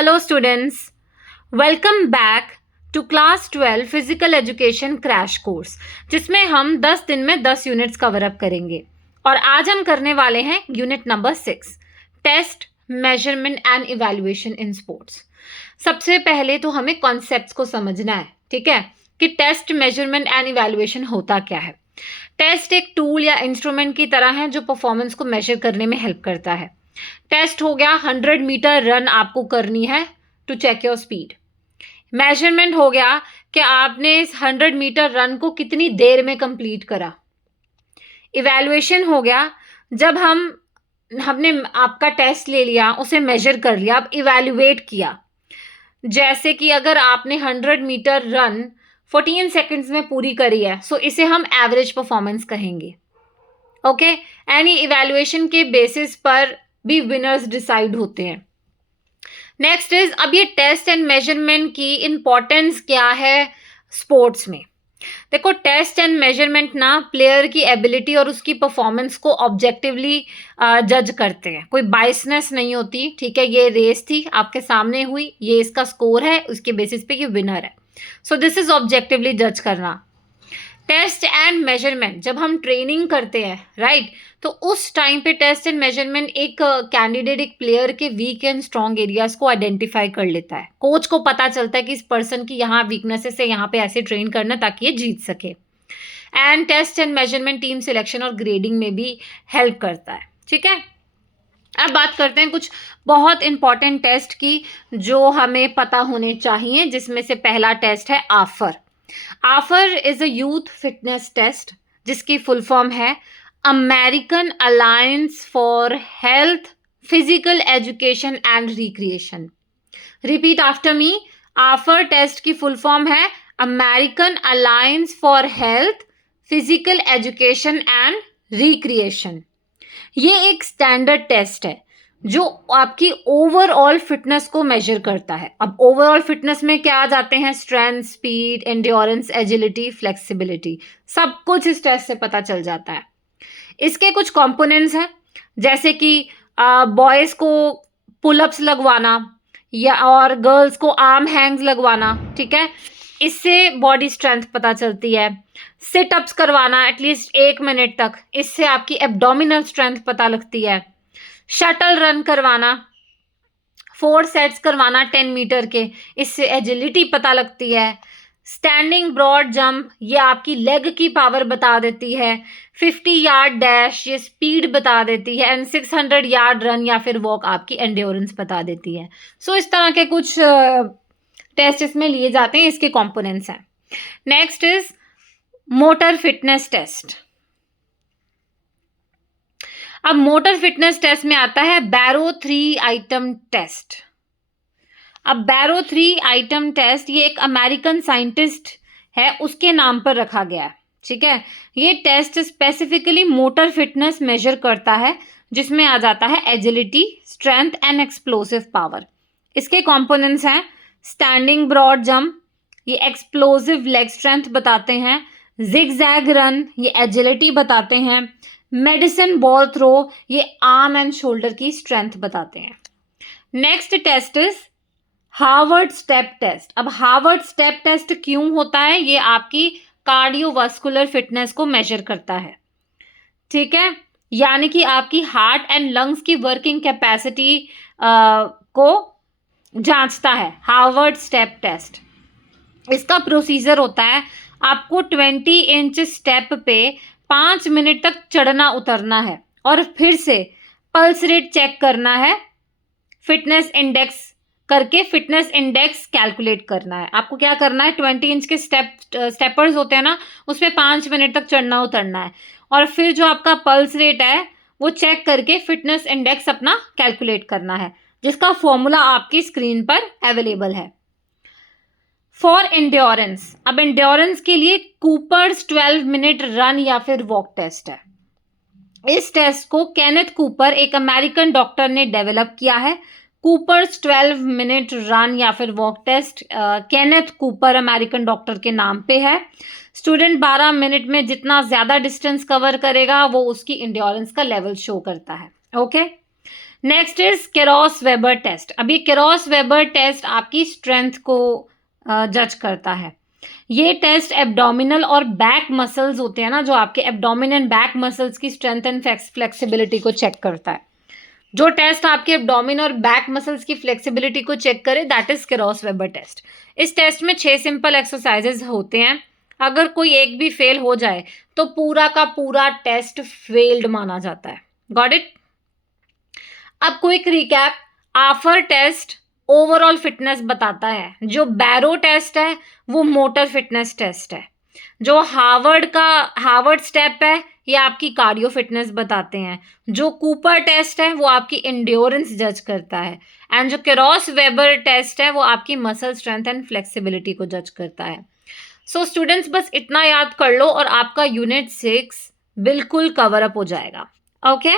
Hello students, welcome back to class 12 physical education crash course जिसमें हम 10 दिन में 10 यूनिट्स कवर अप करेंगे और आज हम करने वाले हैं unit number 6 test measurement and evaluation in sports. सबसे पहले तो हमें कॉन्सेप्ट्स को समझना है, ठीक है, कि टेस्ट मेजरमेंट एंड इवैल्यूएशन होता क्या है। टेस्ट एक टूल या इंस्ट्रूमेंट की तरह है जो परफॉर्मेंस को मेजर करने में हेल्प करता है। टेस्ट हो गया 100 मीटर रन आपको करनी है to check your speed. Measurement हो गया कि आपने इस 100 मीटर रन को कितनी देर में कंप्लीट करा। इवैल्यूएशन हो गया जब हमने आपका टेस्ट ले लिया, उसे मेजर कर लिया, अब इवैल्यूएट किया। जैसे कि अगर आपने 100 मीटर रन 14 सेकंड्स में पूरी करी है, सो इसे हम एवरेज परफॉर्मेंस कहेंगे। ओके, यानी इवैल्यूएशन के बेसिस पर भी विनर्स डिसाइड होते हैं। नेक्स्ट इज, अब ये टेस्ट एंड मेजरमेंट की इंपॉर्टेंस क्या है स्पोर्ट्स में। देखो, टेस्ट एंड मेजरमेंट ना प्लेयर की एबिलिटी और उसकी परफॉर्मेंस को ऑब्जेक्टिवली जज करते हैं। कोई बायसनेस नहीं होती, ठीक है। ये रेस थी, आपके सामने हुई, ये इसका स्कोर है, उसके बेसिस पे ये विनर है। सो दिस इज ऑब्जेक्टिवली जज करना। टेस्ट एंड मेजरमेंट जब हम ट्रेनिंग करते हैं, राइट, तो उस टाइम पे टेस्ट एंड मेजरमेंट एक कैंडिडेट, एक प्लेयर के वीक एंड स्ट्रॉन्ग एरियाज को आइडेंटिफाई कर लेता है। कोच को पता चलता है कि इस पर्सन की यहाँ वीकनेसेस है, यहाँ पे ऐसे ट्रेन करना ताकि ये जीत सके। And test and measurement team selection और ग्रेडिंग में भी हेल्प करता है, ठीक है। अब बात करते हैं कुछ बहुत इंपॉर्टेंट टेस्ट की जो हमें पता होने चाहिए, जिसमें से पहला टेस्ट है AAHPER. AAHPER is a youth fitness test जिसकी फुल फॉर्म है American alliance for health, physical education and recreation. Repeat after me, AAHPER test की फुल फॉर्म है American alliance for health, physical education and recreation. ये एक standard test है जो आपकी overall fitness को मेजर करता है। अब ओवरऑल फिटनेस में क्या आ जाते हैं? Strength, speed, endurance, agility, flexibility, सब कुछ इस टेस्ट से पता चल जाता है। इसके कुछ कंपोनेंट्स हैं, जैसे कि बॉयज़ को पुलअप्स लगवाना या और गर्ल्स को आर्म हैंग्स लगवाना, ठीक है, इससे बॉडी स्ट्रेंथ पता चलती है। सिटअप्स करवाना एटलीस्ट 1 मिनट तक, इससे आपकी एब्डोमिनल स्ट्रेंथ पता लगती है। शटल रन करवाना, 4 सेट्स करवाना 10 मीटर के, इससे एजिलिटी पता लगती है। स्टैंडिंग ब्रॉड जंप, ये आपकी लेग की पावर बता देती है। 50 यार्ड डैश, ये स्पीड बता देती है। एंड 600 यार्ड रन या फिर वॉक आपकी एंड्योरेंस बता देती है। सो इस तरह के कुछ टेस्ट इसमें लिए जाते हैं, इसके कंपोनेंट्स हैं। Next is motor fitness test. अब मोटर फिटनेस टेस्ट में आता है बैरो 3 आइटम टेस्ट। अब बैरो 3 आइटम टेस्ट ये एक अमेरिकन साइंटिस्ट है, उसके नाम पर रखा गया है, ठीक है। ये test specifically motor fitness measure करता है, जिसमें आ जाता है agility, strength and explosive power. इसके कंपोनेंट्स हैं स्टैंडिंग ब्रॉड जंप, ये एक्सप्लोसिव लेग स्ट्रेंथ बताते हैं। जिगजैग रन, ये एजिलिटी बताते हैं। मेडिसिन बॉल थ्रो, ये आर्म एंड शोल्डर की स्ट्रेंथ बताते हैं। Next test is Harvard step test. अब हार्वर्ड स्टेप टेस्ट क्यों होता है? ये आपकी कार्डियोवास्कुलर फिटनेस को मेजर करता है, ठीक है, यानी कि आपकी हार्ट एंड लंग्स की वर्किंग कैपेसिटी को जांचता है हार्वर्ड स्टेप टेस्ट। इसका प्रोसीजर होता है, आपको 20 इंच स्टेप पे 5 मिनट तक चढ़ना उतरना है और फिर से पल्स रेट चेक करना है, फिटनेस इंडेक्स करके फिटनेस इंडेक्स कैलकुलेट करना है। आपको क्या करना है, 20 इंच के स्टेपर्स होते हैं ना, उस पर 5 मिनट तक चढ़ना उतरना है और फिर जो आपका पल्स रेट है वो चेक करके फिटनेस इंडेक्स अपना कैलकुलेट करना है, जिसका फॉर्मूला आपकी स्क्रीन पर अवेलेबल है। फॉर एंड्योरेंस, अब एंड्योरेंस के लिए कूपर्स 12 मिनट रन या फिर वॉक टेस्ट है। इस टेस्ट को केनेथ कूपर, एक अमेरिकन डॉक्टर ने डेवलप किया है। कूपर्स 12 मिनट रन या फिर walk test Kenneth Cooper American doctor के नाम पे है। स्टूडेंट 12 मिनट में जितना ज़्यादा डिस्टेंस कवर करेगा वो उसकी एंड्योरेंस का लेवल शो करता है, okay. Next is Kraus Weber test. अब ये केरॉस वेबर टेस्ट आपकी स्ट्रेंथ को जज करता है। ये टेस्ट एब्डोमिनल और बैक मसल्स होते हैं ना, जो आपके एब्डोमिन एंड बैक मसल्स की स्ट्रेंथ एंड फ्लेक्सिबिलिटी को चेक करता है। जो टेस्ट आपके एब्डोमिन और बैक मसल्स की फ्लेक्सिबिलिटी को चेक करे, that is Kraus Weber test. इस टेस्ट में 6 सिंपल एक्सरसाइजेज होते हैं। अगर कोई एक भी फेल हो जाए तो पूरा का पूरा टेस्ट फेल्ड माना जाता है। Got it? अब quick recap. AAHPER test overall fitness बताता है। जो बैरो टेस्ट है वो मोटर फिटनेस टेस्ट है। जो हार्वर्ड स्टेप है ये आपकी कार्डियो फिटनेस बताते हैं। जो कूपर टेस्ट है वो आपकी इंड्योरेंस जज करता है। एंड जो केरॉस वेबर टेस्ट है वो आपकी मसल स्ट्रेंथ एंड फ्लेक्सिबिलिटी को जज करता है। सो स्टूडेंट्स, बस इतना याद कर लो और आपका यूनिट 6 बिल्कुल कवर अप हो जाएगा। ओके?